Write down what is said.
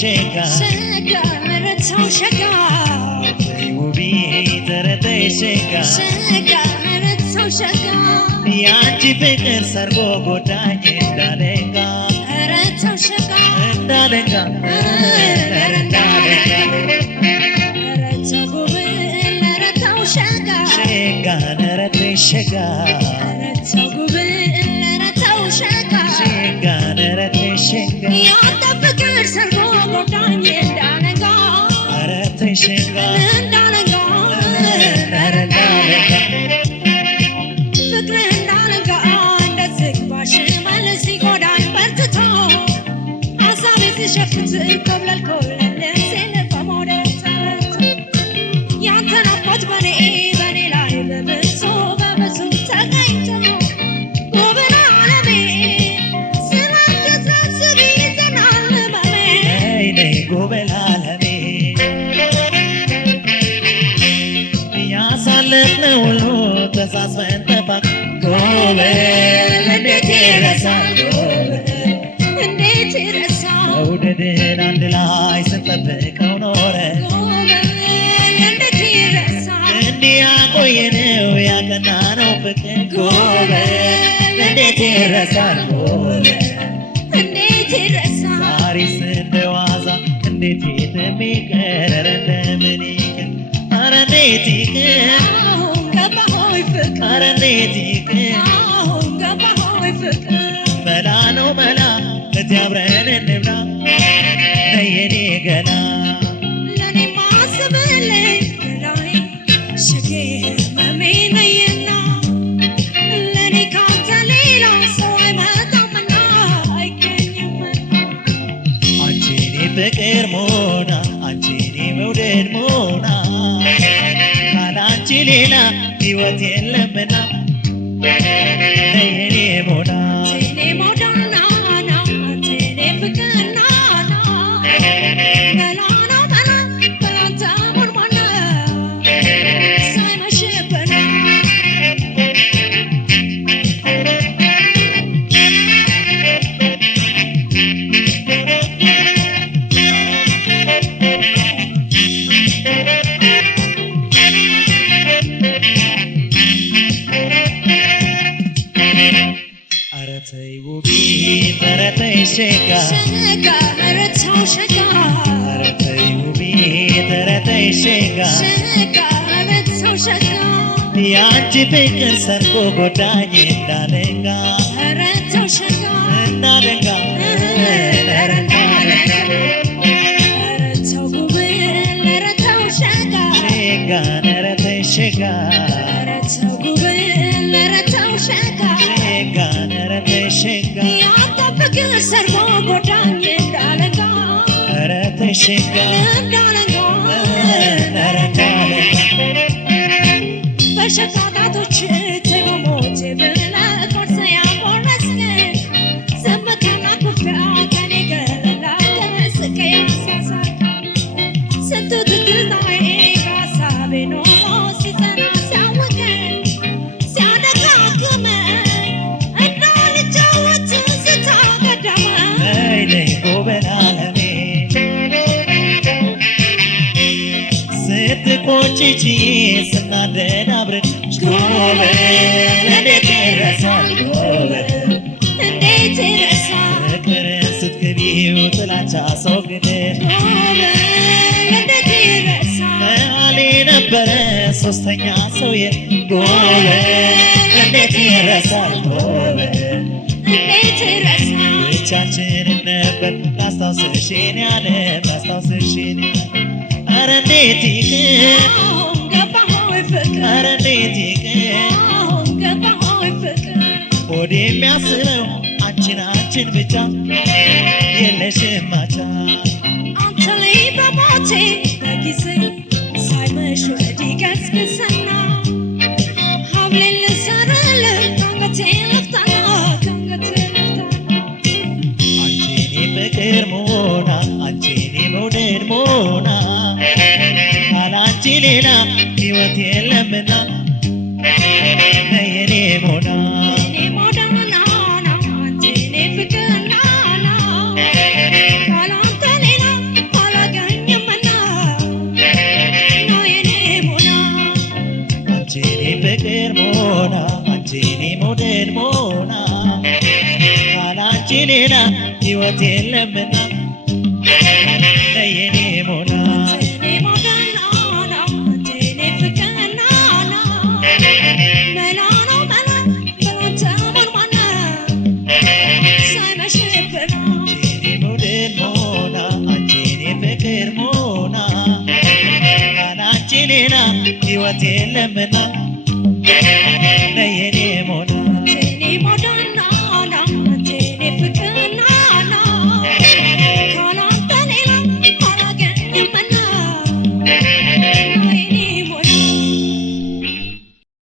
شقا مرتو شقا وبي ترتي شقا مرتو شقا يانجي فكر سربو قداني دالنقا مرتو شقا دالنقا مرتو قبل مرتو شقا نرتي شقا مرتو قبل مرتو شقا نرتي شقا يانتا فكر سربو Shinga, Dalinga, Fikrin Dalinga, the sick Bashim, and the sick or dying Bertito. Asam is the chef to Kobla Kol and then send it for more than Yantan of what money, vanilla, the so over to Tagaito. Moving on a bit, Sinatra, Sassy, and all of my men. Hey, go well. لقنولو تساسفن تفاق قوبل انديت يرسال قوبل انديت يرسال وددن عند لاي سنطبقو نوره قوبل انديت يرسال اندي عقوينو يا كنانو فكر قوبل انديت يرسال قوبل انديت يرسال ساري سندوازا انديت يتميكر رندمنيك أرنيتك أرنيتك بلا نو بلا تجابرين النبلا نيني قلا لاني ما سبلي راي شكيه مامي نينا لاني كانت ليلة سوي ما تمنى أيكن يمنى أنجيني بكر مونا أنجيني مودد مونا ሌላ ህይወት የለምና ነይኔ ሞዳ ቴኔ ሞዳና ና ቴኔ ፍቅርና ና መላና መላ በላንተ ሞርማና ሳይመሽብና Shega, merto shega. Artei ubi, tertei shega. Shega, merto shega. Yanchi fikir sarko godani dalenga. Merto shega. Dalenga. Merto ubi, merto shega. Shega, nertei shega. Merto ubi, merto shega. Shega, nertei shega. Fikir sarbo godani dalenga arate shega dalenga በሸቃጣቶች ተሞሞት ብላ ቆርሰ ያቆረስከ ሰበካና ኩፍያ ከኔ ገለላ ከስከ ያሳሳካ ስንቱ ትግልታይ ካሳቤ ነው ሲሰና ሲያወቀ ሲያደጋግመ እና ልጫወት ስታገደመ አይኔ ጎበና ለሜ ስትቆጭቺ ስናደድ አብረን ጎበል እንዴት ይረሳል ጎበል እንዴት ይረሳል ፍቅርን ስትገቢው ጥላቻ አስወግደሽ ጎበል እንዴት ይረሳል መሀሌ ነበረ ሶስተኛ ሰው ጎበል እንዴት ይረሳል ጎበል እንዴት ይረሳል ብቻችንን ነበር ላስታውስሽ የኔ ዓለም ላስታውስሽ የኔ ኧረ እንዴት ይቅር ገባሆይ ፍቅር ኧረ እንዴት ይቅር ገባሆይ ፍቅር ሆዴ የሚያስበው አንቺን ብቻ የለሽም ማቻ አንተ ላይ በሞቴ በጊዜ ሳይመሽ ወዲህ ገስግስና ሀብሌን ልሰርልህ አንገቴን ልፍታና ሞና ካላንቺ ሌላ ሕይወት የለምና ነየኔ ሞና ሕይወት የለምና